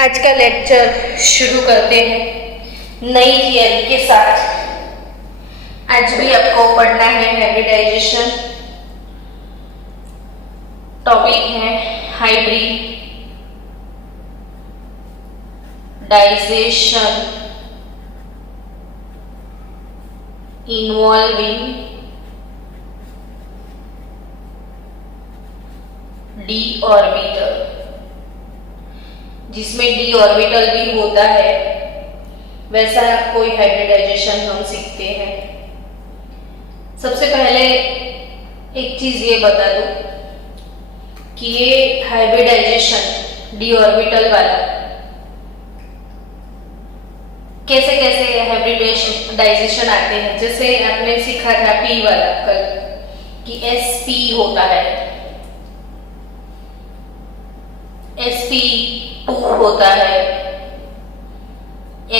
आज का लेक्चर शुरू करते हैं नई थियरी के साथ। आज भी आपको पढ़ना है हाइब्रिडाइजेशन। टॉपिक है हाइब्रिडाइजेशन इन्वॉल्विंग डी ऑर्बिटल, जिसमें डी ऑर्बिटल भी होता है, वैसा कोई हाइब्रिडाइजेशन हम सीखते हैं। सबसे पहले एक चीज ये बता दूं कि ये हाइब्रिडाइजेशन डी ऑर्बिटल वाला कैसे कैसे हाइब्रिडाइजेशन आते हैं। जैसे आपने सीखा था पी वाला कल कि sp होता है, sp2 होता है,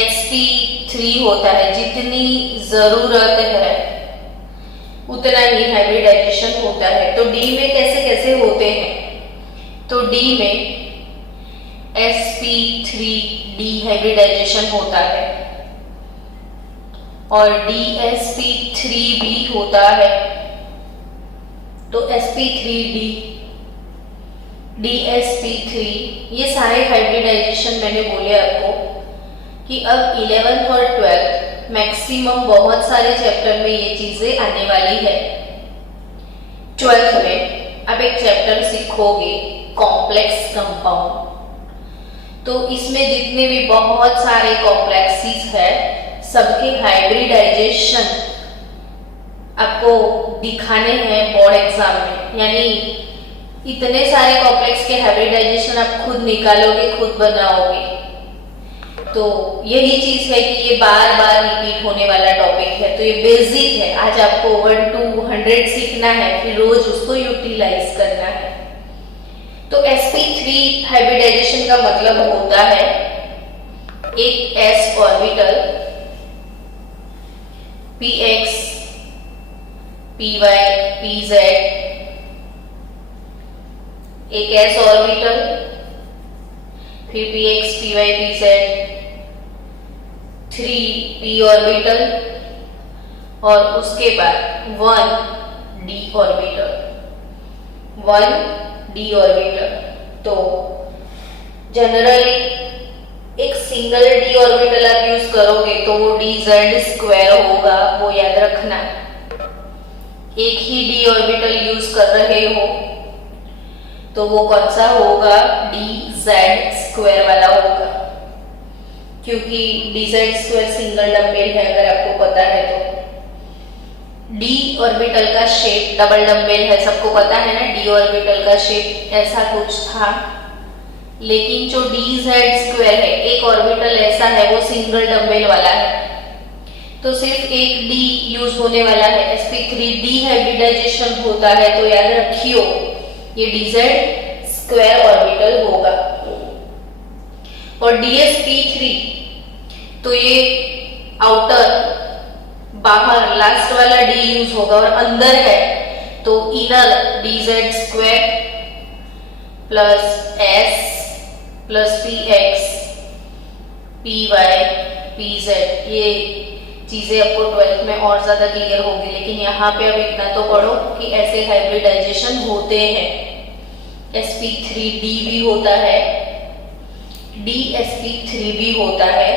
sp3 होता है। जितनी जरूरत है उतना ही हाइब्रिडाइजेशन होता है। तो डी में कैसे कैसे होते हैं, तो डी में sp3d हाइब्रिडाइजेशन होता है और dsp3 भी होता है। तो sp3d dsp3 ये सारे हाइब्रिडाइजेशन मैंने बोले आपको कि अब 11th और 12th मैक्सिमम बहुत सारे चैप्टर में ये चीजें आने वाली है। 12th में आप एक चैप्टर सीखोगे कॉम्प्लेक्स कंपाउंड। तो इसमें जितने भी बहुत सारे कॉम्प्लेक्सेस है सबके हाइब्रिडाइजेशन आपको दिखाने हैं बोर्ड एग्जाम में। यानी इतने सारे कॉम्प्लेक्स के हाइब्रिडाइजेशन आप खुद निकालोगे, खुद बनाओगे। तो यही चीज है कि ये बार बार रिपीट होने वाला टॉपिक है। तो ये बेसिक है, आज आपको 1 to 100 सीखना है, फिर रोज उसको यूटिलाइज करना है। तो sp3 हाइब्रिडाइजेशन का मतलब होता है एक s orbital px py pz, एक s ऑर्बिटल, फिर px py pz, 3p orbital और उसके बाद 1d ऑर्बिटल, 1d ऑर्बिटल। तो जनरली एक सिंगल d ऑर्बिटल आप यूज करोगे तो वो dz² होगा, वो याद रखना। एक ही d ऑर्बिटल यूज कर रहे हो तो वो कौन सा होगा, dz² वाला होगा, क्योंकि dz² सिंगल डम्बेल है अगर आपको पता है तो। d ऑर्बिटल का शेप डबल डम्बेल है, सबको पता है ना। d ऑर्बिटल का शेप ऐसा कुछ था, लेकिन जो dz² है एक ऑर्बिटल ऐसा है वो सिंगल डम्बेल वाला है, तो सिर्फ एक d यूज होने वाला है। sp3d हाइब्रिडाइजेशन होता है तो याद रखियो ये dz² ऑर्बिटल होगा। और dsp3 तो ये आउटर बाहर लास्ट वाला d यूज होगा, और अंदर है तो inner dz² plus s plus px py pz। ये चीजें आपको 12th में और ज्यादा क्लियर होगी, लेकिन यहाँ पे अब इतना तो पढ़ो कि ऐसे हाइब्रिडाइजेशन होते हैं। sp3d भी होता है, dsp3 भी होता है।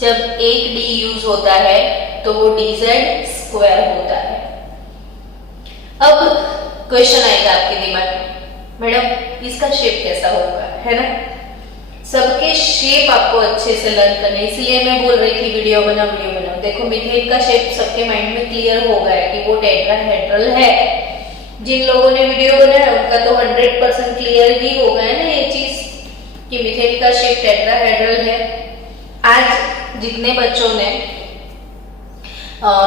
जब एक d यूज होता है तो वो dz² होता है। अब क्वेश्चन आएगा आपके दिमाग में, मैडम इसका शेप कैसा होगा, है ना। सबके शेप आपको अच्छे से लर्न करने, इसलिए मैं बोल रही थी वीडियो बनाओ। देखो मिथेन का शेप सबके माइंड में क्लियर हो गया कि वो टेट्राहेड्रल है। जिन लोगों ने वीडियो बनाया उनका तो 100% क्लियर ही हो गया ना ये चीज कि मिथेन का शेप टेट्राहेड्रल है। आज जितने बच्चों ने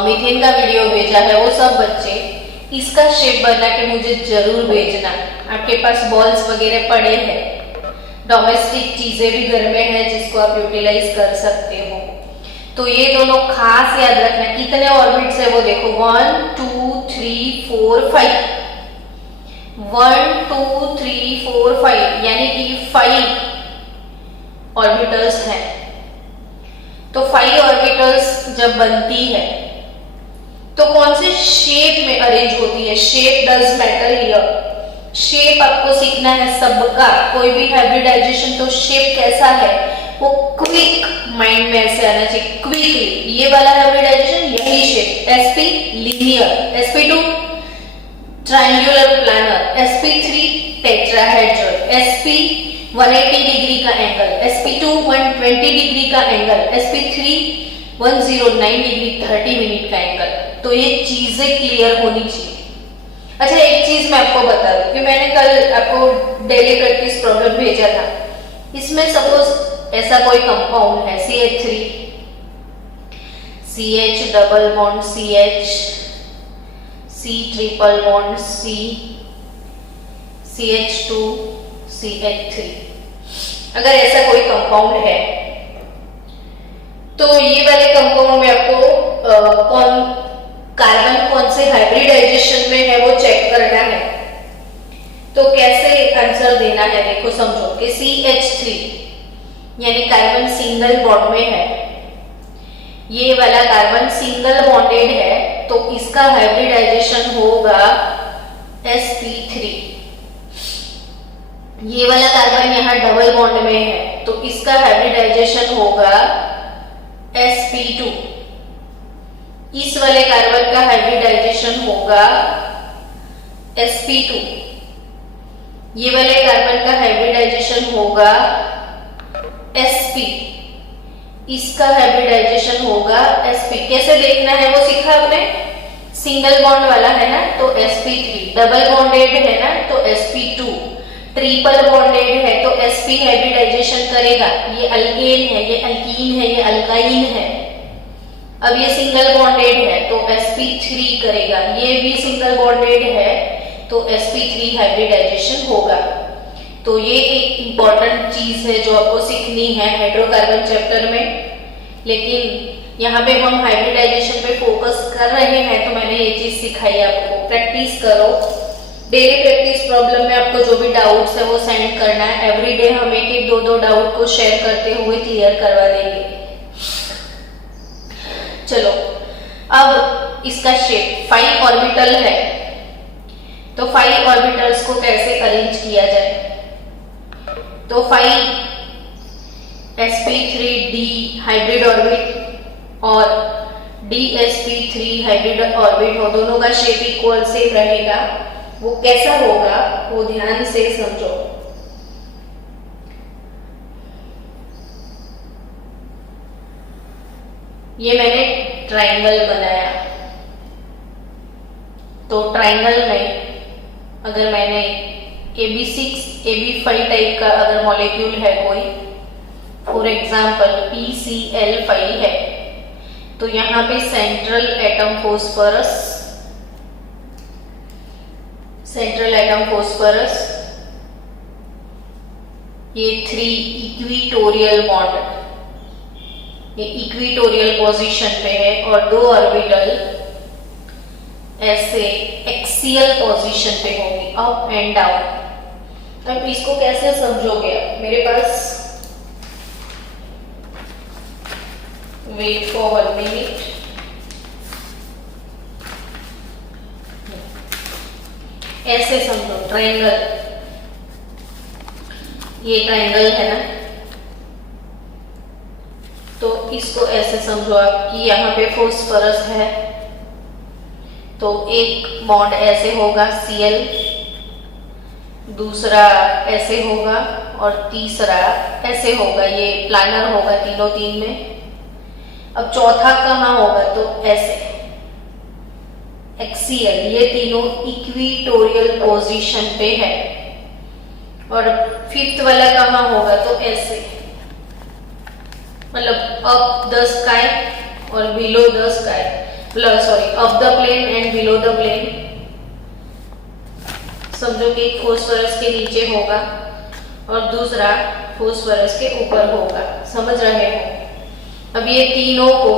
मिथेन का वीडियो भेजा है वो सब बच्चे इसका शेप बना के मुझे जरूर भेजना। आपके पास बॉल्स वगैरह पड़े हैं, डोमेस्टिक चीजें भी घर में है जिसको आप यूटिलाइज कर सकते हो। तो ये दोनों खास याद रखना। कितने ऑर्बिट्स है वो देखो, 1 2 3 4 5, 1 2 3 4 5, यानी कि 5 ऑर्बिटल्स हैं। तो 5 ऑर्बिटल्स जब बनती है तो कौन से शेप में अरेंज होती है? Shape does matter here. Shape आपको सीखना है सबका। कोई भी हाइब्रिडाइजेशन तो शेप कैसा है वो क्विक माइंड में ऐसे आना चाहिए, क्विकली। ये वाला हाइब्रिडाइजेशन यही shape, sp linear, sp2 triangular planar, sp3 tetrahedral, sp 180 degree का एंगल, sp2 120 डिग्री का एंगल, sp3 109 डिग्री 30 मिनट का एंगल। तो ये चीजें क्लियर होनी चाहिए। अच्छा, एक चीज मैं आपको बता दूं कि मैंने कल आपको डेली प्रैक्टिस प्रॉब्लम भेजा था। इसमें सपोज ऐसा कोई कंपाउंड है CH3, CH double bond CH, C triple bond C, CH2 CH3। अगर ऐसा कोई कंपाउंड है तो ये वाले कंपाउंड में आपको कार्बन कौन से हाइब्रिडाइजेशन में है वो चेक करना है। तो कैसे आंसर देना है देखो, समझो कि CH3 यानी कार्बन सिंगल बॉन्ड में है, ये वाला कार्बन सिंगल बॉन्डेड है, तो इसका हाइब्रिडाइजेशन होगा sp3। ये वाला कार्बन यहाँ डबल बॉन्ड में है तो इसका हाइब्रिडाइजेशन होगा sp2। इस वाले कार्बन का हाइब्रिडाइजेशन होगा sp2। ये वाले कार्बन का हाइब्रिडाइजेशन होगा sp। इसका हाइब्रिडाइजेशन होगा sp। कैसे देखना है वो सीखा आपने। सिंगल बॉन्ड वाला है ना तो sp3, डबल बॉन्डेड है ना तो sp2, ट्रिपल बॉन्डेड है तो sp हाइब्रिडाइजेशन करेगा। ये अल्केन है, ये अल्कीन है, ये अल्काइन है। अब ये सिंगल बॉन्डेड है तो sp3 करेगा, ये भी सिंगल बॉन्डेड है तो sp3 हाइब्रिडाइजेशन होगा। तो ये एक इंपॉर्टेंट चीज है जो आपको सीखनी है हाइड्रोकार्बन चैप्टर में। लेकिन यहाँ पे हम हाइब्रिडाइजेशन पे फोकस कर रहे हैं तो मैंने ये चीज सिखाई आपको। प्रैक्टिस करो, डेली प्रैक्टिस प्रॉब्लम में आपको जो भी डाउट्स है वो सेंड करना है। एवरीडे हम एक दो डाउट को शेयर करते हुए क्लियर करवा देंगे। चलो, अब इसका शेप 5 ऑर्बिटल है तो 5 ऑर्बिटल्स को कैसे अरेंज किया जाए। तो 5 sp3d हाइब्रिड ऑर्बिट और dsp3 हाइब्रिड ऑर्बिट हो, दोनों का शेप इक्वल सेम रहेगा। वो कैसा होगा वो ध्यान से समझो। ये मैंने ट्रायंगल बनाया तो ट्रायंगल में अगर मैंने AB6 AB5 टाइप का अगर मॉलिक्यूल है कोई, फॉर एग्जांपल PCl5 है, तो यहाँ पे सेंट्रल एटम फॉस्फोरस, ये 3 इक्विटोरियल बॉन्ड, ये इक्विटोरियल पोजीशन पे है और 2 ऑर्बिटल ऐसे एक्सियल पोजीशन पे होगी, अप एंड डाउन। अब इसको कैसे समझोगे? मेरे पास वेट फॉर 1 मिनट। ऐसे समझो, ट्रायंगल, ये ट्रायंगल है ना, तो इसको ऐसे समझो आप कि यहाँ पे फॉस्फोरस है तो एक बॉन्ड ऐसे होगा Cl, दूसरा ऐसे होगा और तीसरा ऐसे होगा। ये प्लानर होगा तीनों तीन में। अब चौथा कहाँ होगा तो ऐसे एक्सियल, ये तीनों इक्विटोरियल पोजीशन पे है। और 5th वाला कहाँ होगा तो ऐसे, मतलब अप द स्काई और below the sky, sorry up the plane and below the plane. समझो कि एक फॉस्फोरस के नीचे होगा और दूसरा फॉस्फोरस के ऊपर होगा। समझ रहे हो? अब ये तीनों को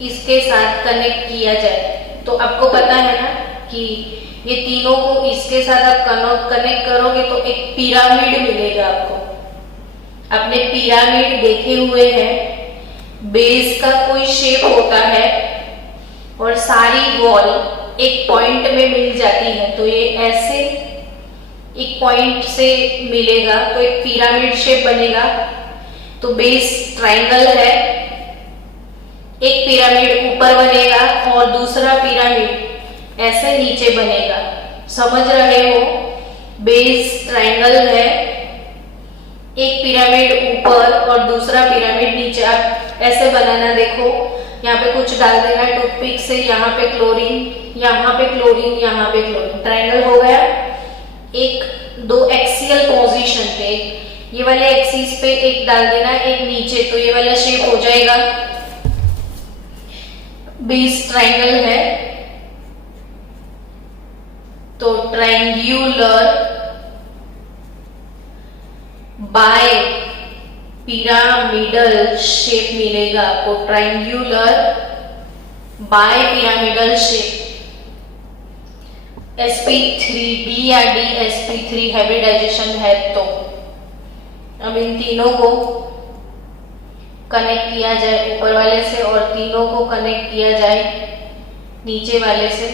इसके साथ कनेक्ट किया जाए तो आपको पता है ना कि ये तीनों को इसके साथ आप कनेक्ट करोगे तो एक पिरामिड मिलेगा आपको। आपने पिरामिड देखे हुए हैं, बेस का कोई शेप होता है और सारी वॉल एक पॉइंट में मिल जाती है, तो ये ऐसे एक पॉइंट से मिलेगा तो एक पिरामिड शेप बनेगा। तो बेस ट्रायंगल है, एक पिरामिड ऊपर बनेगा और दूसरा पिरामिड ऐसे नीचे बनेगा। समझ रहे हो? बेस ट्रायंगल है, एक पिरामिड ऊपर और दूसरा पिरामिड नीचे। आप ऐसे बनाना, देखो यहाँ पे कुछ डाल देना टूथपिक से, यहाँ पे क्लोरीन, यहाँ पे क्लोरीन, यहाँ पे क्लोरीन, ट्रायंगल हो गया। एक दो एक्सियल पोजीशन पे, ये वाले एक्सिस पे एक डाल देना, एक नीचे, तो ये वाला शेप हो जाएगा। बेस ट्रायंगल है तो ट्रायंगुलर बाय पिरामिडल शेप मिलेगा आपको, triangular bye pyramidal shape. sp3d या d sp3 हाइब्रिडाइजेशन है तो अब इन तीनों को कनेक्ट किया जाए ऊपर वाले से और तीनों को कनेक्ट किया जाए नीचे वाले से।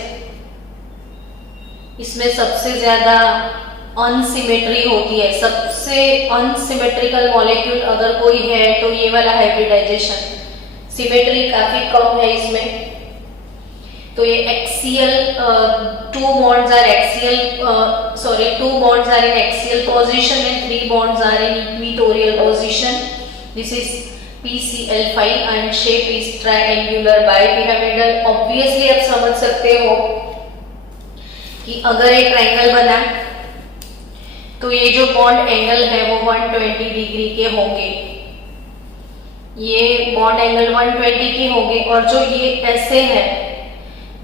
इसमें सबसे ज्यादा अनसिमेट्री होती है, सबसे अनसिमेट्रिकल मॉलिक्यूल अगर कोई है तो ये वाला हाइब्रिडाइजेशन। सिमेट्री काफी कम है इसमें। तो ये axial, two bonds are in axial position and 3 bonds are in equatorial position. This is PCl5 and shape is triangular bipyramidal. Obviously आप समझ सकते हो कि अगर एक ट्रायंगल बना तो ये जो बॉन्ड एंगल है वो 120 डिग्री के होंगे, ये बॉन्ड एंगल 120 के होंगे और जो ये ऐसे है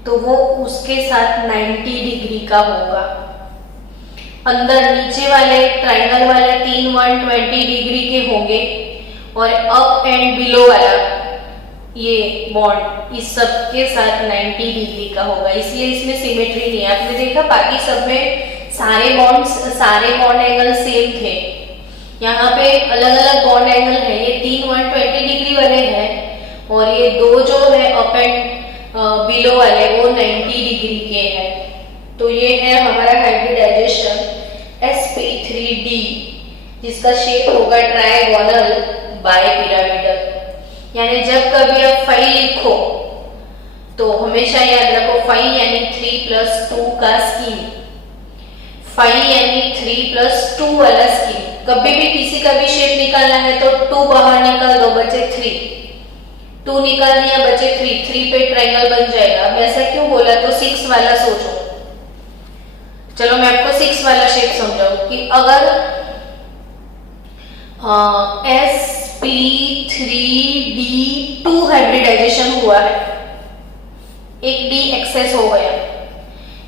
तो वो उसके साथ 90 डिग्री का होगा। अंदर नीचे वाले ट्रायंगल वाले 3 120 डिग्री के होंगे और अप एंड बिलो वाला ये बॉन्ड इस सब के साथ 90 डिग्री का होगा, इसलिए इसमें सिमेट्री नहीं है। आपने देखा बाकी सब में सारे बॉन्ड एंगल सेम थे, यहाँ पे अलग अलग बॉन्ड एंगल है। ये 3 120 डिग्री वाले हैं और ये दो जो है अप एंड बिलो वाले वो 90 डिग्री के हैं। तो ये है हमारा हाइब्रिडाइजेशन sp3d जिसका शेप होगा ट्रायगोनल बाय पिरामिडल। यानी जब कभी आप फाई लिखो तो हमेशा याद रखो फाई यानी 3+2 का स्कीम, फाई यानी 3+2 वाला स्कीम। कभी भी किसी का भी शेप निकालना है तो 2 बाहर निकाल दो, बचे 3, 2 निकाल दिया बचे 3, 3 पे ट्रायंगल बन जाएगा। अब ऐसा क्यों बोला? तो 6 वाला सोचो। चलो मैं आपको 6 वाला शेप समझाऊं कि अगर sp3d2 हाइब्रिडाइजेशन हुआ है, एक d एक्सेस हो गया,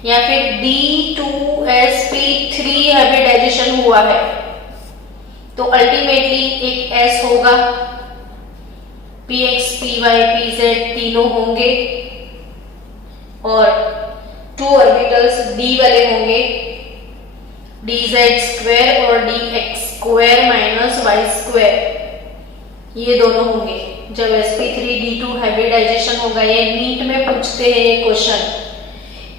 या फिर d2sp3 हाइब्रिडाइजेशन हुआ है तो अल्टीमेटली एक s होगा, px py pz तीनों होंगे और 2 ऑर्बिटल्स d वाले होंगे, dz² और dx² माइनस y², ये दोनों होंगे जब sp3d2 हाइब्रिडाइजेशन होगा। ये नीट में पूछते हैं ये क्वेश्चन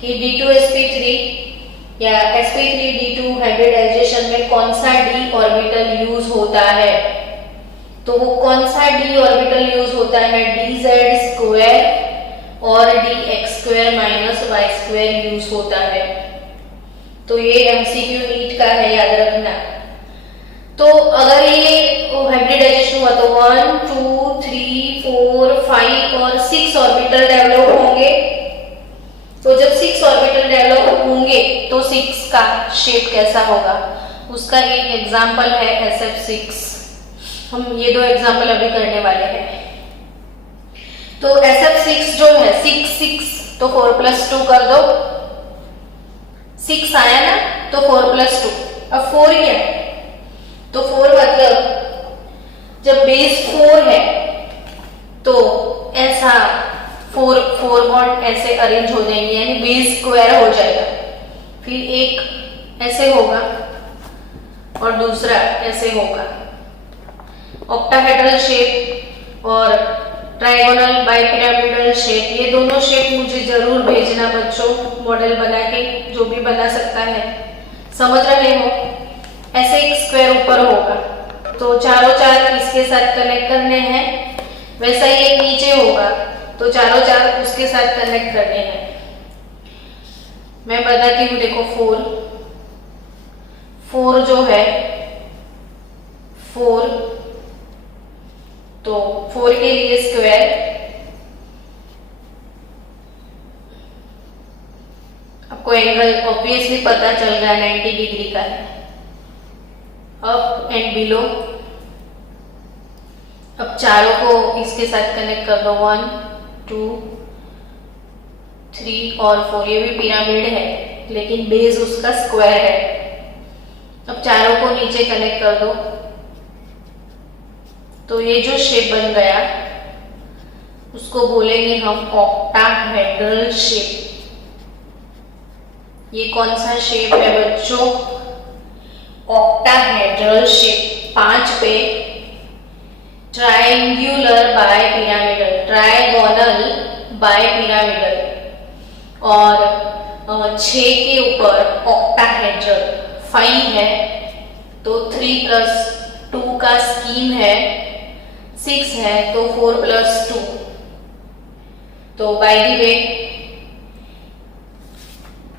कि d2sp3 या sp3d2 हाइब्रिडाइजेशन में कौन सा d ऑर्बिटल यूज होता है, तो वो कौन सा d ऑर्बिटल यूज होता है? dz² और dx² माइनस y² यूज होता है। तो ये एमसीक्यू नीट का है, याद रखना। तो अगर ये हाइब्रिडाइजेशन हुआ तो 1 2 3 4 5 और 6 ऑर्बिटल डेवलप होंगे। तो जब 6 ऑर्बिटल डेवलप होंगे तो 6 का शेप कैसा होगा, उसका एक एग्जांपल है SF6। हम ये 2 एग्जांपल अभी करने वाले हैं। तो SF6 जो है 6 6 तो 4+2 कर दो, 6 आया ना तो 4+2। अब 4 क्या है तो 4 मतलब जब बेस 4 है तो ऐसा 4 बॉन्ड ऐसे अरेंज हो जाएंगे, यानी बेस स्क्वायर हो जाएगा। फिर एक ऐसे होगा और दूसरा ऐसे होगा, ऑक्टाहेड्रल शेप और ट्राइगोनल बाइपिरामिडल शेप, ये दोनों शेप मुझे जरूर भेजना बच्चों, मॉडल बना के, जो भी बना सकता है। समझ रहे हो? ऐसे एक स्क्वायर ऊपर होगा तो चारों चार इसके साथ कनेक्ट करने हैं, वैसा ही एक नीचे होगा तो चारों चार उसके साथ कनेक्ट करने हैं। मैं बताती हूँ, देखो 4 जो है 4, तो 4 के लिए स्क्वायर, आपको एंगल ऑब्वियसली पता चल गया 90 डिग्री का है, अप एंड बिलो। अब चारों को इसके साथ कनेक्ट कर दो, 1 2 3 और 4, ये भी पिरामिड है लेकिन बेस उसका स्क्वायर है। अब चारों को नीचे कनेक्ट कर दो तो ये जो शेप बन गया उसको बोलेंगे हम ऑक्टाहेड्रल शेप। ये कौन सा शेप है बच्चों? Octahedral shape. 5 पे triangular bipyramidal, trigonal bipyramidal, और 6 के ऊपर ऑक्टाहेड्रल। 5 है तो 3 + 2 का स्कीम है, 6 है तो 4 + 2। तो बाय द वे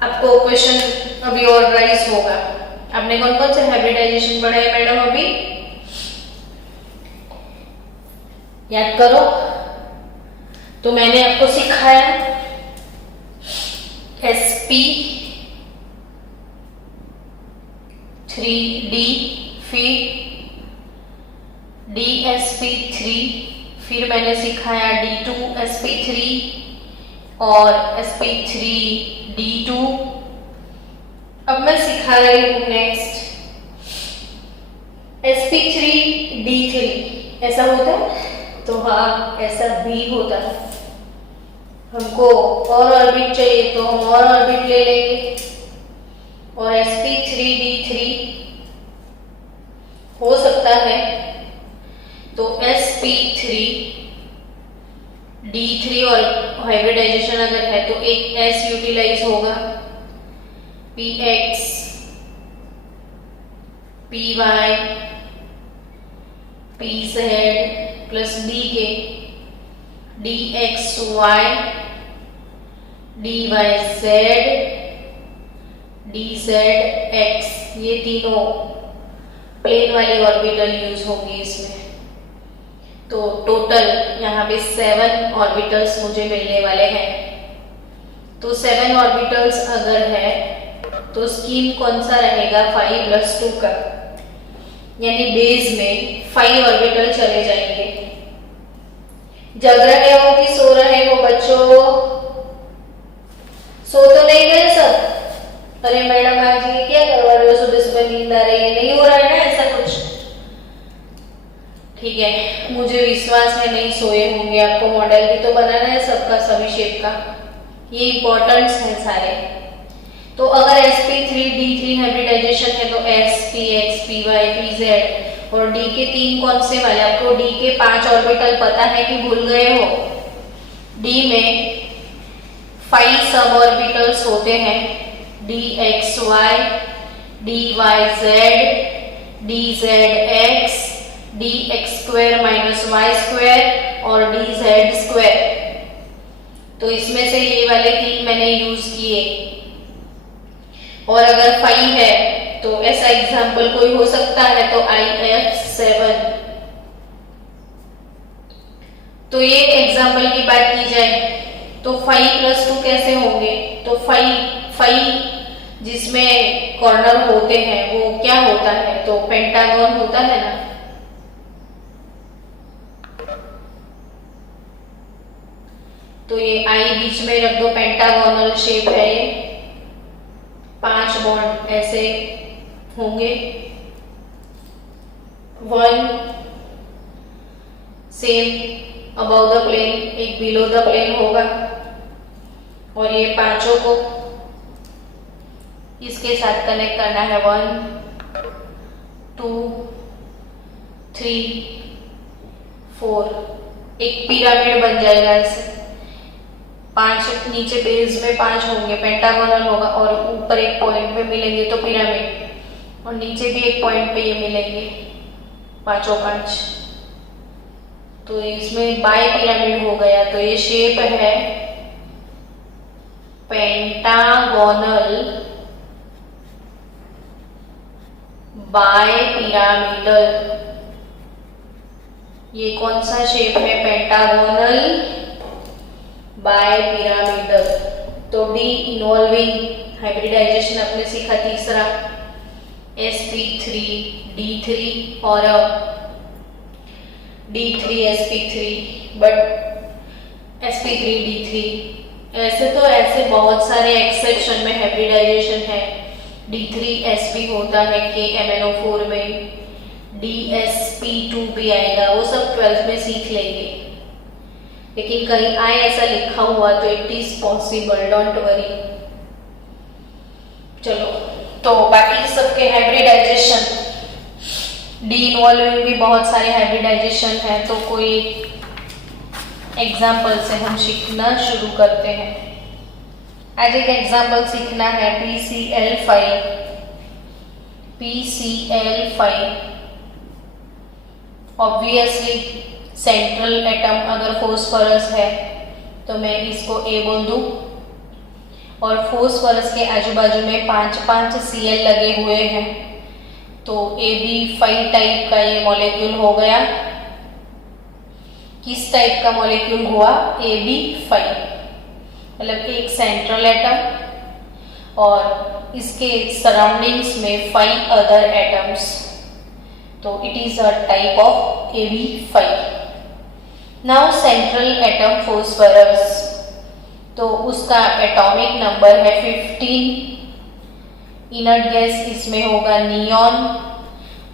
आपको क्वेश्चन अभी और राइज होगा। आपने कौन कौन से हाइब्रिडाइजेशन पढ़ा है मैडम अभी? याद करो। तो मैंने आपको सिखाया sp 3d, फिर dsp3, फिर मैंने सिखाया d2 sp3 और sp3d2। अब मैं सिखा रही हूँ नेक्स्ट sp3d3। ऐसा होता है? तो हाँ, ऐसा भी होता है। हमको और ऑर्बिट चाहिए तो हम और ऑर्बिट ले लेंगे, और sp3d3 हो सकता है तो sp3d3, और हाइब्रिडाइजेशन अगर है तो एक s यूटिलाइज होगा, px py pz plus bk dxy dyz dzx, ये तीनों प्लेन वाली ऑर्बिटल यूज होगी इसमें। तो टोटल यहाँ पे 7 ऑर्बिटल्स मुझे मिलने वाले हैं। तो 7 ऑर्बिटल्स अगर है तो स्कीम कौन सा रहेगा? 5 + 2 का, यानी बेस में 5 ऑर्बिटल चले जाएंगे। जग रहे हो कि सो रहे हो बच्चों? सो तो नहीं गए सब? अरे मैडम आज ये क्या करवा रहे हो, सुबह सुबह नींद आ रही है? नहीं हो रहा है ना ऐसा कुछ? ठीक है, मुझे विश्वास है नहीं सोए होंगे। आपको मॉडल भी तो बनाना है सबका, सभी शेप का, ये इंपॉर्टेंट्स हैं सारे। तो अगर sp3d3 हाइब्रिडाइजेशन है तो s px py pz, और d के 3 कौन से वाले? आपको d के 5 ऑर्बिटल पता है कि भूल गए हो? d में 5 सब ऑर्बिटल्स होते हैं, dxy dyz dzx dx² - y² और dz²। तो इसमें से ये वाले 3 मैंने यूज किए। और अगर 5 है तो ऐसा एग्जाम्पल कोई हो सकता है तो IF7। तो ये एग्जाम्पल की बात की जाए तो 5 + 2 कैसे होंगे? तो 5 जिसमें कॉर्नर होते हैं वो क्या होता है? तो पेंटागन होता है ना। तो ये I बीच में रख दो, पेंटागोनल शेप है ये। 5 बॉन्ड ऐसे होंगे, 1 सेम अबव द प्लेन, एक बिलो द प्लेन होगा, और ये पांचों को इसके साथ कनेक्ट करना है, 1 2 3 4, एक पिरामिड बन जाएगा ऐसे। 5 नीचे बेस में 5 होंगे, पेंटागोनल होगा, और ऊपर एक पॉइंट पे मिलेंगे तो पिरामिड, और नीचे भी एक पॉइंट पे ये मिलेंगे, पांचों 5। तो इसमें बाय पिरामिड हो गया। तो ये शेप है पेंटागोनल बाय पिरामिडल। ये कौन सा शेप है? Pentagonal bipyramidal. तो डी इन्वॉल्विंग हाइब्रिडाइजेशन आपने सीखा तीसरा, sp3 d3 और d3 sp3, but sp3 d3। ऐसे तो ऐसे बहुत सारे एक्सेप्शन में हाइब्रिडाइजेशन है। d3 sp होता है KMnO4 में, dsp2 भी आएगा, वो सब 12th में सीख लेंगे। लेकिन कहीं आए ऐसा लिखा हुआ तो it is possible, don't worry. चलो, तो बाकी सबके हाइब्रिडाइजेशन, डी इन्वॉल्विंग भी बहुत सारे हाइब्रिडाइजेशन है। तो कोई एग्जाम्पल से हम सीखना शुरू करते हैं। आज एक एग्जाम्पल सीखना है PCl5। ऑब्वियसली सेंट्रल एटम अगर फोस्फोरस है तो मैं इसको A बोल दूं, और फोस्फोरस के आजू बाजू में 5 Cl लगे हुए हैं, तो AB5 टाइप का ये मॉलिक्यूल हो गया। किस टाइप का मॉलिक्यूल हुआ? AB5, मतलब एक सेंट्रल एटम और इसके सराउंडिंग्स में 5 अदर एटम्स, तो it is a type of AB5। Now central atom phosphorus, तो उसका एटॉमिक नंबर है 15। इनर्ट गैस इसमें होगा नियॉन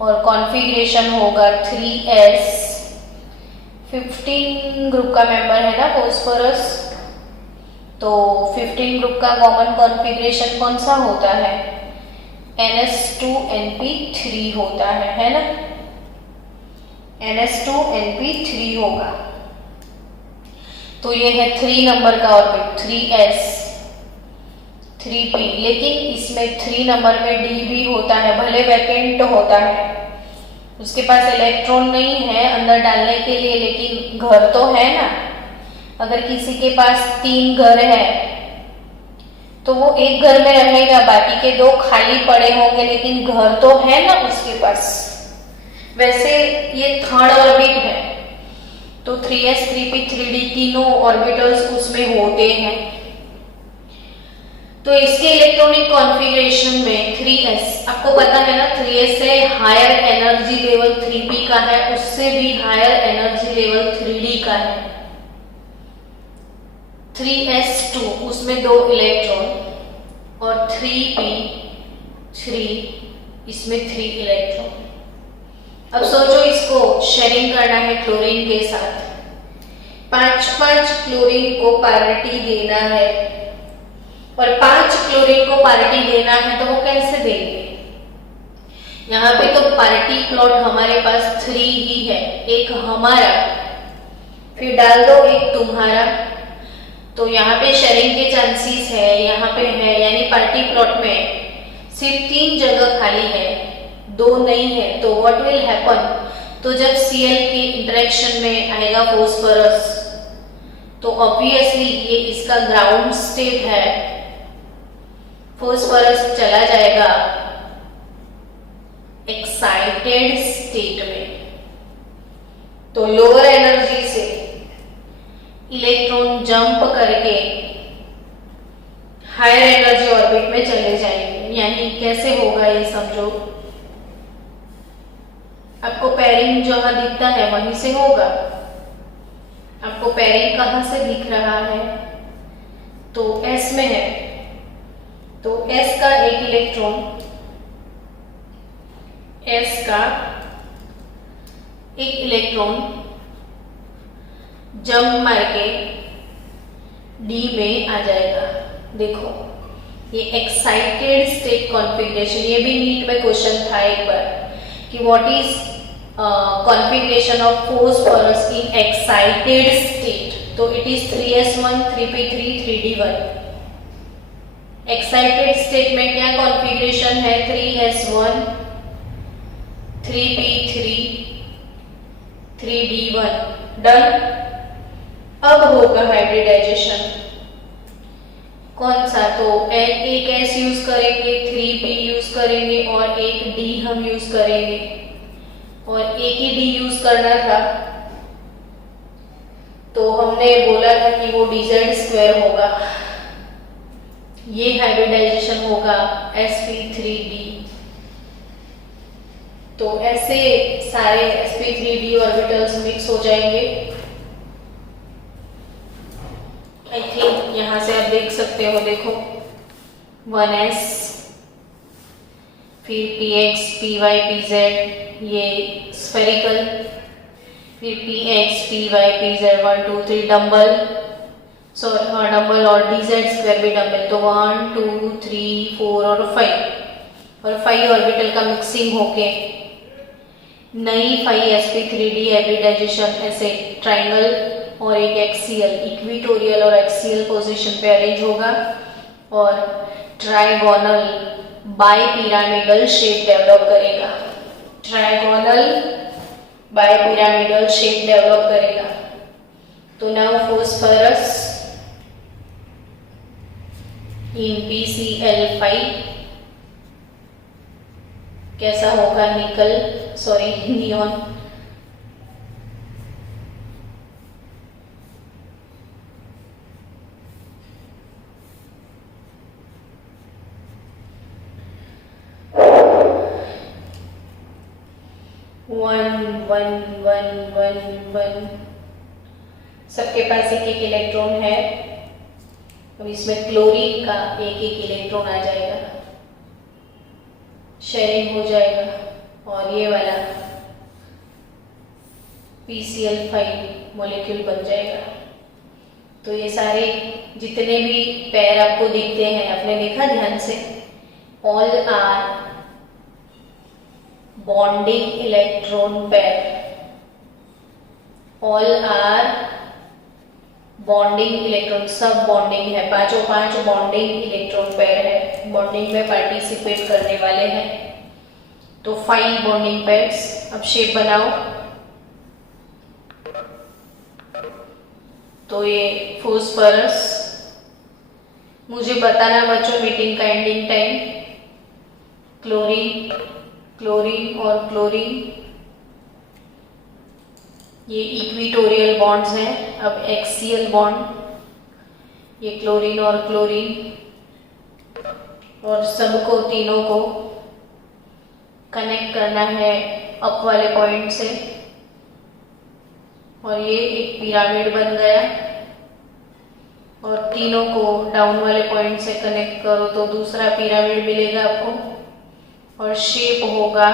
और कॉन्फ़िगरेशन होगा 3s। 15 ग्रुप का मेंबर है ना फोस्फोरस, तो 15 ग्रुप का कॉमन कॉन्फ़िगरेशन कौन सा होता है? ns2np3 होता है ना? ns2np3 होगा। तो ये है 3 नंबर का ऑर्बिट, 3s 3p, लेकिन इसमें 3 नंबर में d भी होता है, भले वैकेंट होता है, उसके पास इलेक्ट्रॉन नहीं है अंदर डालने के लिए, लेकिन घर तो है ना। अगर किसी के पास 3 घर है तो वो एक घर में रहेगा, बाकी के 2 खाली पड़े होंगे, लेकिन घर तो है ना उसके पास। वैसे ये थर्ड ऑर्बिट है, तो 3s 3p 3d तीनों ऑर्बिटल्स उसमें होते हैं। तो इसके इलेक्ट्रॉनिक कॉन्फ़िगरेशन में 3s, आपको पता है ना 3s से हायर एनर्जी लेवल 3p का है, उससे भी हायर एनर्जी लेवल 3d का है। 3s2 उसमें 2 इलेक्ट्रॉन, और 3p3 इसमें 3 इलेक्ट्रॉन। अब सोचो इसको शेयरिंग करना है क्लोरीन के साथ, 5 क्लोरीन को पार्टी देना है, और 5 क्लोरीन को पार्टी देना है तो वो कैसे देंगे? यहाँ पे तो पार्टी प्लॉट हमारे पास 3 ही है, एक हमारा, फिर डाल दो एक तुम्हारा, तो यहाँ पे शेयरिंग के चांसेस है, यहाँ पे है, यानी पार्टी प्लॉट में सिर्फ 3 जगह खाली है, 2 नहीं है। तो व्हाट विल हैपन? तो जब Cl के इंटरेक्शन में आएगा फोस्फोरस, तो ऑब्वियसली ये इसका ग्राउंड स्टेट है, फोस्फोरस चला जाएगा एक्साइटेड स्टेट में। तो लोअर एनर्जी से इलेक्ट्रॉन जंप करके हायर एनर्जी ऑर्बिट में चले जाएंगे। यानी कैसे होगा ये समझो, आपको पेयरिंग जहां दिखता है वहीं से होगा। आपको पेयरिंग कहां से दिख रहा है? तो S में है, तो S का एक इलेक्ट्रॉन, S का एक इलेक्ट्रॉन जंप मार के D में आ जाएगा। देखो ये एक्साइटेड स्टेट कॉन्फ़िगरेशन, ये भी नीट में क्वेश्चन था एक बार कि what is configuration of phosphorus in excited state, तो it is 3s1 3p3 3d1। Excited state में क्या कॉन्फ़िगरेशन है? 3s1 3p3 3d1। डन। अब होगा हाइब्रिडाइजेशन। कौन सा? तो एक s यूज करेंगे, 3p यूज करेंगे और एक d हम यूज करेंगे, और एक ही d यूज करना था तो हमने बोला था कि वो dz² होगा। ये हाइब्रिडाइजेशन होगा sp3d। तो ऐसे सारे sp3d ऑर्बिटल्स मिक्स हो जाएंगे। आई थिंक यहां से आप देख सकते हो, देखो 1s, फिर px py pz ये स्फेरिकल, फिर px py pz 1 2 3 dumbbell, dumbbell और dz² भी डंबल, तो 1 2 3 4 और 5 ऑर्बिटल का मिक्सिंग होके नई 5 sp3d हाइब्रिडाइजेशन ऐसे ट्राइंगल और एक एक्सियल, इक्विटोरियल और एक्सियल पोजीशन पे अरेंज होगा और ट्राइगोनल बाइपिरामिडल शेप डेवलप करेगा। ट्राइगोनल बाइपिरामिडल शेप डेवलप करेगा। तो नाउ फॉस्फोरस इन PCl5 कैसा होगा? नियॉन। वन सबके पास एक एक इलेक्ट्रॉन है। अब इसमें क्लोरीन का एक एक इलेक्ट्रॉन आ जाएगा, शेयरिंग हो जाएगा, और ये वाला PCl5 मॉलिक्यूल बन जाएगा। तो ये सारे जितने भी पेयर आपको दिखते हैं, आपने देखा ध्यान से, all are bonding electron pair, all are bonding electron, सब बॉन्डिंग है, पांचों पांच बॉन्डिंग इलेक्ट्रॉन पेयर है, बॉन्डिंग में पार्टिसिपेट करने वाले हैं। तो 5 बॉन्डिंग पेयर्स। अब शेप बनाओ। तो ये फॉस्फोरस, मुझे बताना बच्चों मीटिंग का एंडिंग टाइम। क्लोरीन, क्लोरीन और क्लोरीन, ये इक्विटोरियल बॉन्ड्स हैं। अब एक्सियल बॉन्ड, ये क्लोरीन और क्लोरीन, और सबको तीनों को कनेक्ट करना है अप वाले पॉइंट से, और ये एक पिरामिड बन गया। और तीनों को डाउन वाले पॉइंट से कनेक्ट करो तो दूसरा पिरामिड मिलेगा आपको, और शेप होगा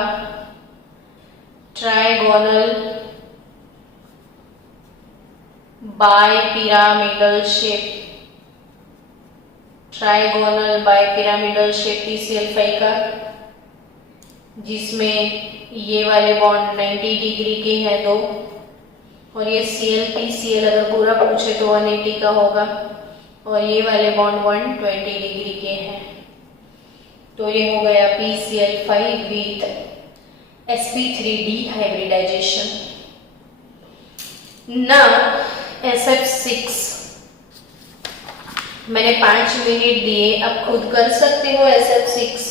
trigonal bipyramidal shape. Trigonal bipyramidal shape PCl5 का, जिसमें ये वाले बॉन्ड 90 डिग्री के हैं 2, और ये Cl अगर पूरा पूछे तो 180 का होगा, और ये वाले बॉन्ड 120 डिग्री के हैं। तो ये हो गया PCl5 विथ sp3d हाइब्रिडाइजेशन। ना SF6 मैंने 5 मिनट दिए, अब खुद कर सकते हो SF6।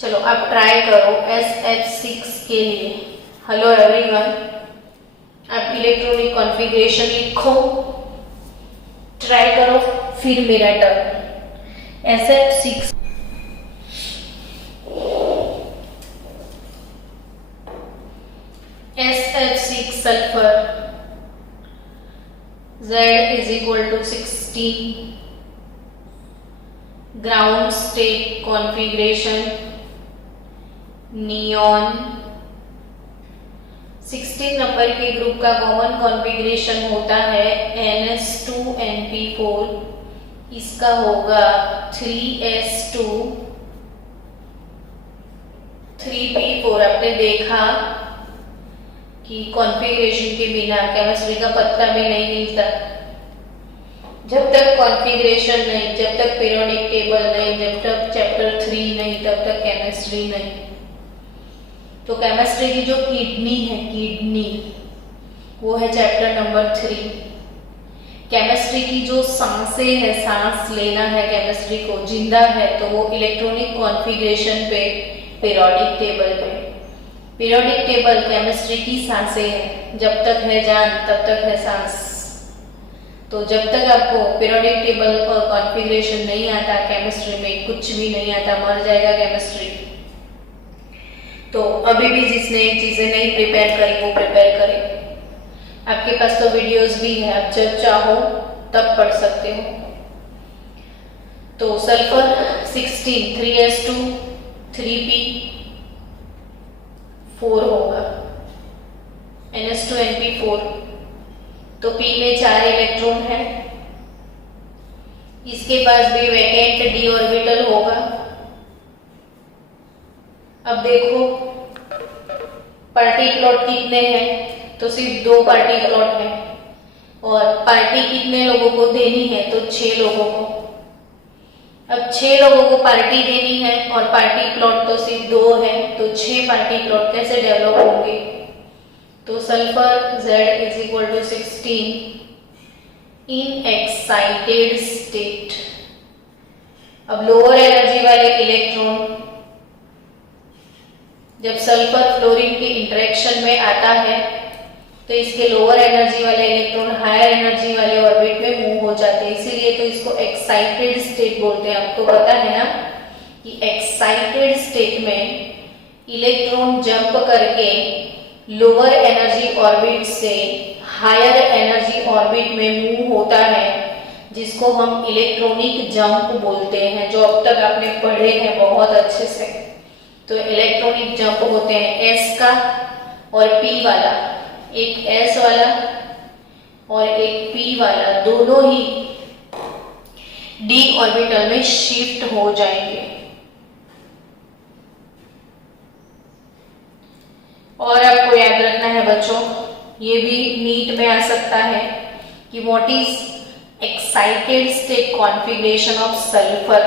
चलो अब ट्राई करो SF6 के लिए। हेलो एवरीवन, आप इलेक्ट्रॉनिक कॉन्फ़िगरेशन लिखो, ट्राई करो, फिर मेरा turn. SF6 sulphur, Z is equal to 16, ground state configuration neon. 16 number के ग्रुप का कॉमन कॉन्फ़िगरेशन होता है NS2NP4, इसका होगा 3s2 3p4। आपने देखा कि कॉन्फ़िगरेशन के बिना केमिस्ट्री का पत्ता भी नहीं हिलता। जब तक कॉन्फ़िगरेशन नहीं, जब तक पीरियोडिक टेबल नहीं, जब तक चैप्टर 3 नहीं, तब तक केमिस्ट्री नहीं। तो केमिस्ट्री की जो किडनी है, किडनी वो है चैप्टर नंबर 3। केमिस्ट्री की जो सांसें है, सांस लेना है केमिस्ट्री को, जिंदा है, तो वो इलेक्ट्रॉनिक कॉन्फ़िगरेशन पे, पीरियोडिक टेबल पे। पीरियोडिक टेबल केमिस्ट्री की सांसें है, जब तक है जान तब तक है सांस। तो जब तक आपको पीरियोडिक टेबल और कॉन्फ़िगरेशन नहीं आता केमिस्ट्री में, कुछ भी नहीं आता, मर जाएगा केमिस्ट्री। तो अभी भी जिसने चीजें नहीं प्रिपेयर करी वो प्रिपेयर करे। आपके पास तो वीडियोस भी है, आप जब चाहो तब पढ़ सकते हो। तो सल्फर 16 3s2 3p4 होगा, NS2 NP4। तो P में 4 इलेक्ट्रॉन है, इसके पास भी वैकेंट d ऑर्बिटल होगा। अब देखो पार्टी प्लॉट कितने हैं, तो सिर्फ 2 पार्टी प्लॉट है, और पार्टी कितने लोगों को देनी है, तो 6 लोगों को। अब 6 लोगों को पार्टी देनी है और पार्टी प्लॉट तो सिर्फ 2 है, तो 6 पार्टी प्लॉट कैसे डेवलप होंगे। तो sulphur Z is equal to 16 in excited state. अब लोअर एनर्जी वाले इलेक्ट्रॉन जब सल्फर फ्लोरीन के इंटरेक्शन में आता है तो इसके लोअर एनर्जी वाले इलेक्ट्रॉन हायर एनर्जी वाले ऑर्बिट में मूव हो जाते हैं, इसीलिए तो इसको एक्साइटेड स्टेट बोलते हैं। आपको पता है ना कि एक्साइटेड स्टेट में इलेक्ट्रॉन जंप करके लोअर एनर्जी ऑर्बिट से हायर एनर्जी ऑर्बिट में मूव होता है, जिसको हम इलेक्ट्रॉनिक जंप बोलते हैं, जो अब तक आपने पढ़े हैं बहुत अच्छे से। तो इलेक्ट्रॉनिक जंप होते हैं S का और P वाला, एक S वाला और एक P वाला, दोनों ही d ऑर्बिटल में शिफ्ट हो जाएंगे। और आपको याद रखना है बच्चों, ये भी नीट में आ सकता है कि what is excited state configuration of sulphur.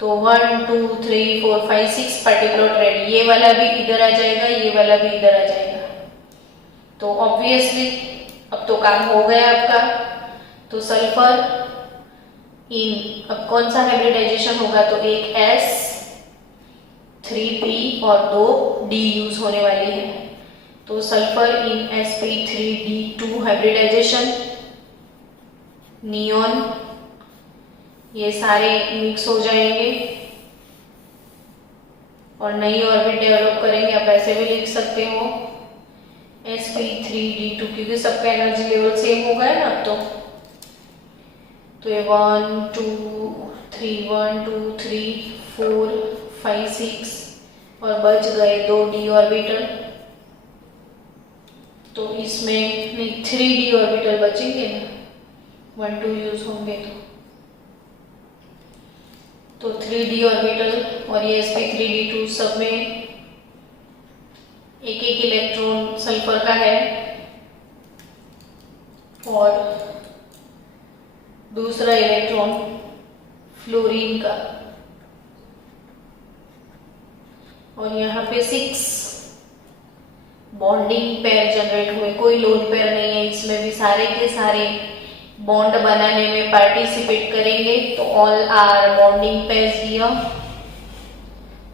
तो 1 2 3 4 5 6 पार्टिकुलर रेडी, ये वाला भी इधर आ जाएगा, ये वाला भी इधर आ जाएगा। तो ऑब्वियसली अब तो काम हो गया आपका। तो सल्फर इन, अब कौन सा हाइब्रिडाइजेशन होगा, तो एक S 3p और 2 d यूज होने वाली है। तो sulphur in sp3d2 hybridisation, neon, ये सारे मिक्स हो जाएंगे और नई ऑर्बिट डेवलप करेंगे। आप ऐसे भी लिख सकते हो sp3d2, क्योंकि सबका एनर्जी लेवल सेम हो गया ना अब तो ये 1 2 3 1 2 3 4 5 6 और बच गए 2 d ऑर्बिटल। तो इसमें नहीं 3d ऑर्बिटल बचेंगे ना, 1 2 यूज होंगे तो 3d ऑर्बिटल और ये sp3d2 सब में एक एक इलेक्ट्रॉन सल्फर का है और दूसरा इलेक्ट्रॉन फ्लोरीन का। और यहाँ पे 6 बॉन्डिंग पेयर जनरेट हुए, कोई लोन पेयर नहीं है इसमें भी, सारे के सारे बॉन्ड बनाने में पार्टिसिपेट करेंगे। तो all are bonding pairs here.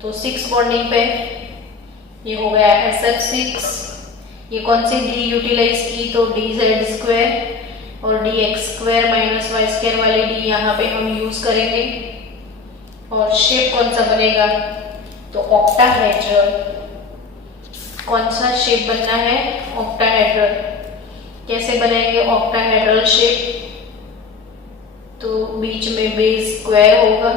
तो 6 बॉन्डिंग पेयर, ये हो गया SF6। ये कौन सी डी यूटिलाइज की, तो dz² और dx² - y² वाली डी यहाँ पे हम यूज करेंगे। और शेप कौन सा बनेगा, तो ऑक्टाहेड्रल। कौन सा शेप बनना है, ऑक्टाहेड्रल। कैसे बनाएंगे ऑक्टाहेड्रल शेप, तो बीच में बेस स्क्वायर होगा,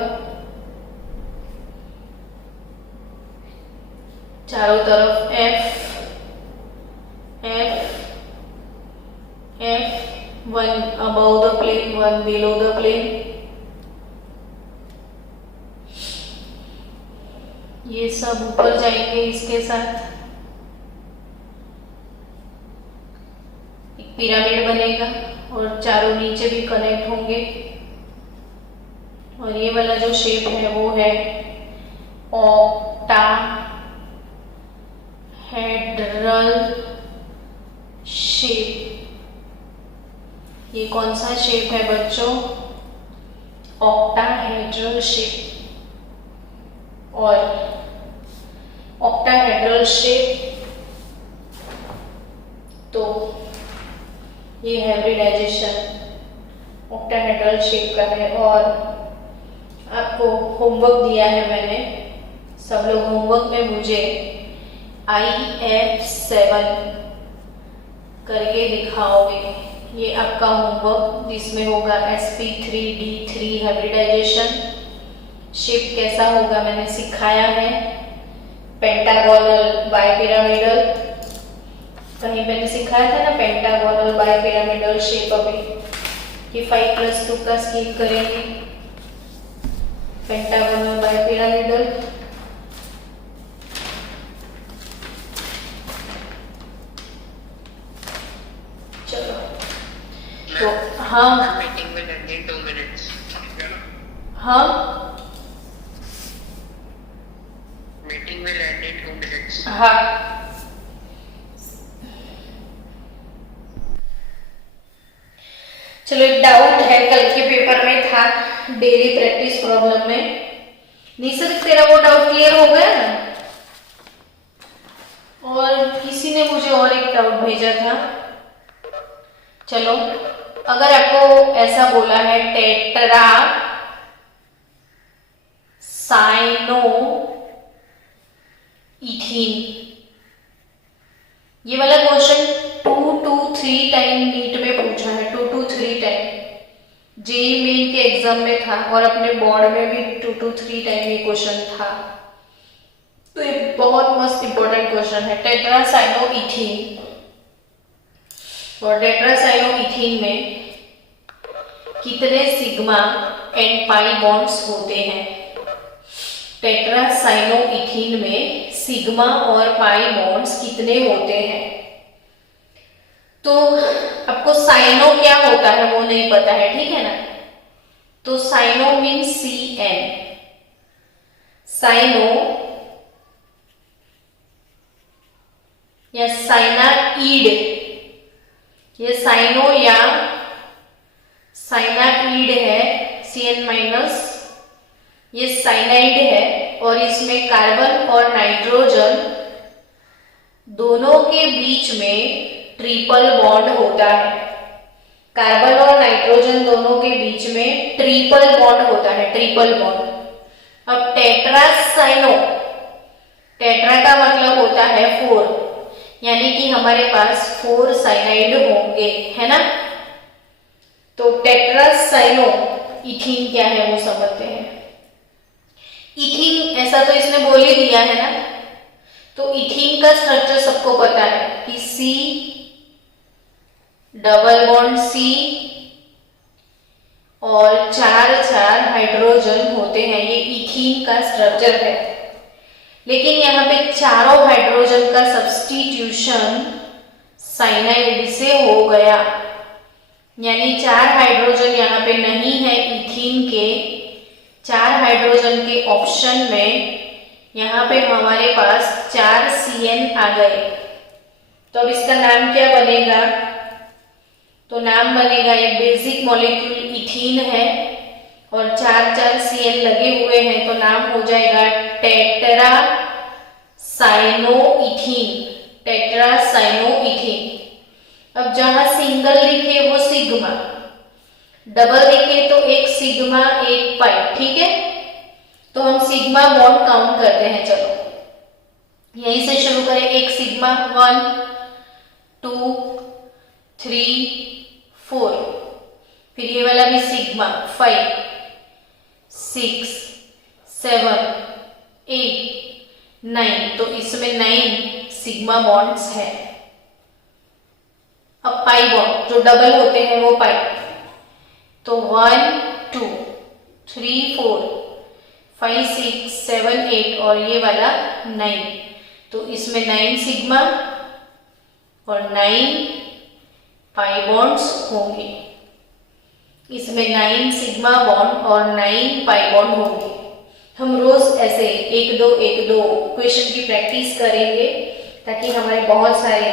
चारों तरफ F F F, 1 above the plane 1 below the plane। ये सब ऊपर जाएंगे इसके साथ। पिरामिड बनेगा और चारों नीचे भी कनेक्ट होंगे। और ये वाला जो शेप है वो है ऑक्टाहेड्रल शेप। ये कौन सा शेप है बच्चों? Octahedral shape. और ऑक्टाहेड्रल शेप तो ये हाइब्रिडाइजेशन ऑक्टाहेड्रल शेप का है। और आपको होमवर्क दिया है मैंने, सब लोग होमवर्क में मुझे IF7 करके दिखाओगे। ये आपका होमवर्क जिसमें होगा sp3d3 हाइब्रिडाइजेशन शेप कैसा होगा मैंने सिखाया है। पेंटागोनल बाइपिरामिडल कहीं मैंने सिखाया था ना, पेंटागोनल बाइपिरामिडल शेप। अभी ये 5+2 का स्किप करेंगे। पेंटागोनल बाइपिरामिडल चलो तो हाँ meeting will end in 2 minutes. हाँ meeting will end in 2 minutes. हाँ चलो एक डाउट है, कल के पेपर में था डेली प्रैक्टिस प्रॉब्लम में। निसर्ग तेरा वो डाउट क्लियर हो गया ना? और किसी ने मुझे और एक डाउट भेजा था। चलो अगर आपको ऐसा बोला है टेट्रा साइनो इथीन, ये वाला क्वेश्चन 2 to 3 टाइम नीट में पूछा है। 2 to 3 टाइम जेईई मेन के एग्जाम में था और अपने बोर्ड में भी 2 to 3 टाइम ये क्वेश्चन था। तो ये बहुत मस्त इंपॉर्टेंट क्वेश्चन है। टेट्रासाइनोइथीन और टेट्रासाइनोइथीन में कितने सिग्मा एंड पाई बॉन्ड्स होते हैं? टेट्रासाइनोइथीन में सिग्मा और पाई बॉन्ड्स कितने होते हैं? तो आपको साइनो क्या होता है वो नहीं पता है, ठीक है ना? तो साइनो मीन्स CN, साइनो या साइनाइड। ये साइनो या साइनाइड है, CN-, ये साइनाइड है। और इसमें कार्बन और नाइट्रोजन दोनों के बीच में ट्रिपल बॉन्ड होता है। कार्बन और नाइट्रोजन दोनों के बीच में ट्रिपल बॉन्ड होता है, ट्रिपल बॉन्ड। अब टेट्रासाइनो, टेट्रा का मतलब होता है 4, यानी कि हमारे पास 4 साइनाइड होंगे, है ना? तो टेट्रासाइनो इथीन क्या है वो समझते हैं। इथीन ऐसा तो इसने बोल ही दिया है ना। तो इथीन का स्ट्रक्चर सबको पता है कि C डबल बॉन्ड C और 4 हाइड्रोजन होते हैं। ये इथीन का स्ट्रक्चर है। लेकिन यहाँ पे चारों हाइड्रोजन का सब्स्टिट्यूशन साइनाइड से हो गया, यानी 4 हाइड्रोजन यहाँ पे नहीं है इथीन के। 4 हाइड्रोजन के ऑप्शन में यहाँ पे हमारे पास 4 CN आ गए। तो अब इसका नाम क्या बनेगा? तो नाम बनेगा, ये बेसिक मॉलिक्यूल इथीन है और 4 CN लगे हुए हैं, तो नाम हो जाएगा टेट्रासाइनोइथीन, टेट्रासाइनोइथीन। अब जहां सिंगल लिखे वो सिग्मा, डबल लिखे तो एक सिग्मा एक पाई, ठीक है? तो हम सिग्मा बॉन्ड काउंट करते हैं। चलो यहीं से शुरू करें। एक सिग्मा 1 2 3 4, फिर ये वाला भी सिग्मा 5 6 7 8 9, तो इसमें 9 सिग्मा बॉन्ड्स है। अब पाई बॉन्ड जो डबल होते हैं वो पाई, तो 1 2 3 4 5 6 7 8 और ये वाला 9, तो इसमें 9 सिग्मा और 9 पाई बॉन्ड्स होंगे। इसमें 9 सिग्मा बॉन्ड और 9 पाई बॉन्ड होंगे। हम रोज ऐसे 1-2 क्वेश्चन की प्रैक्टिस करेंगे ताकि हमारे बहुत सारे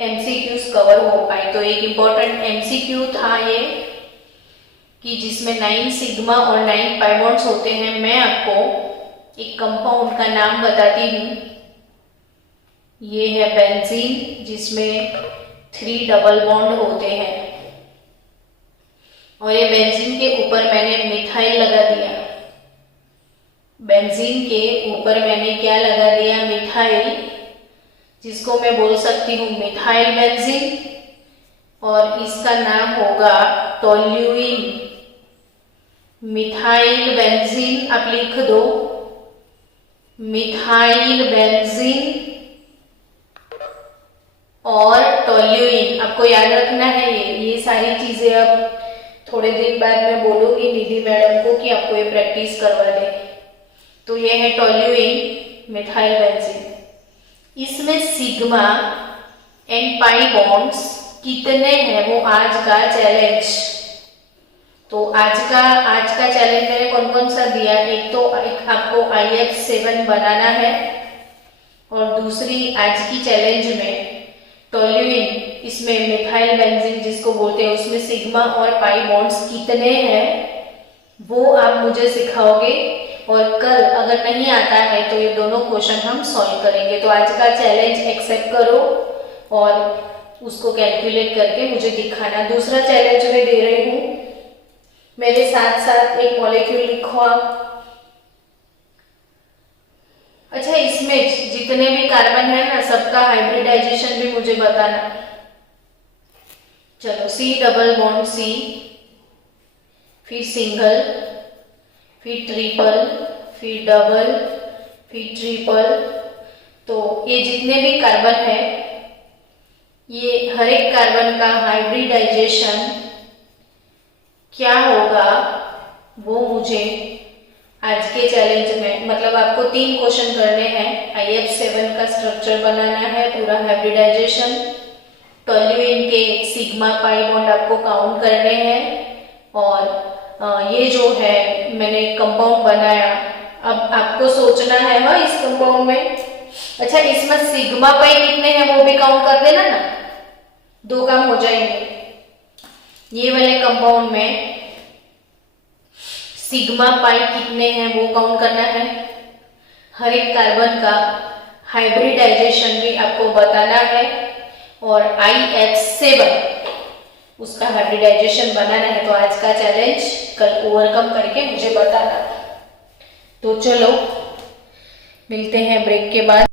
एमसीक्यूज कवर हो पाए। तो एक इम्पोर्टेंट एमसीक्यू था ये कि जिसमें 9 सिग्मा और 9 पाई बॉन्ड्स होते हैं। मैं आपको एक कंपाउंड का नाम बताती हूँ। ये है बेंजीन, जिसमें 3 डबल बॉन्ड होते हैं और ये बेंजीन के ऊपर मैंने मिथाइल लगा दिया। बेंजीन के ऊपर मैंने क्या लगा दिया? मिथाइल, जिसको मैं बोल सकती हूँ मिथाइल बेंजीन, और इसका नाम होगा टोल्यूइन। मिथाइल बेंजीन आप लिख दो, मिथाइल बेंजीन और टोल्यूइन। आपको याद रखना है ये सारी चीजें। अब थोड़े दिन बाद मैं बोलूंगी निधि मैडम को कि आपको ये प्रैक्टिस करवा दे। तो ये है टोल्यूइन, मिथाइल बेंजीन। इसमें सिग्मा एंड पाई बॉन्ड्स कितने हैं वो आज का चैलेंज। तो आज का चैलेंज मैंने कौन कौन सा दिया? एक आपको IF7 बनाना है और दूसरी आज की चैलेंज में टोल्यूइन, इसमें मिथाइल बेंजीन जिसको बोलते हैं, उसमें सिग्मा और पाई बॉन्ड्स कितने हैं वो आप मुझे सिखाओगे। और कल अगर नहीं आता है तो ये दोनों क्वेश्चन हम सॉल्व करेंगे। तो आज का चैलेंज एक्सेप्ट करो और उसको कैलकुलेट करके मुझे दिखाना। दूसरा चैलेंज मैं दे रही हूँ, मेरे साथ साथ एक मॉलिक्यूल लिखो आप। अच्छा, इसमें जितने भी कार्बन है ना, सबका हाइब्रिडाइजेशन भी मुझे बताना। चलो, C डबल बॉन्ड C, फिर सिंगल, फिर ट्रिपल, फिर डबल, फिर ट्रिपल। तो ये जितने भी कार्बन है, ये हर एक कार्बन का हाइब्रिडाइजेशन क्या होगा वो मुझे आज के चैलेंज में, मतलब आपको 3 क्वेश्चन करने हैं। IF7 का स्ट्रक्चर बनाना है, पूरा हाइब्रिडाइजेशन, टोल्यूइन के सिग्मा पाई बॉन्ड आपको काउंट करने हैं, और ये जो है मैंने कंपाउंड बनाया। अब आपको सोचना है हाँ इस कंपाउंड में, अच्छा इसमें सिग्मा पाई कितने हैं वो भी काउंट कर देना ना, 2 काम हो जाएंगे। ये वाले कंपाउंड में सिग्मा पाई कितने हैं वो काउंट करना है। हर एक कार्बन का हाइब्रिडाइजेशन भी आपको बताना है, और IF7 उसका हाइब्रिडाइजेशन बनाना है। तो आज का चैलेंज कल ओवरकम करके मुझे बताना। तो चलो मिलते हैं ब्रेक के बाद।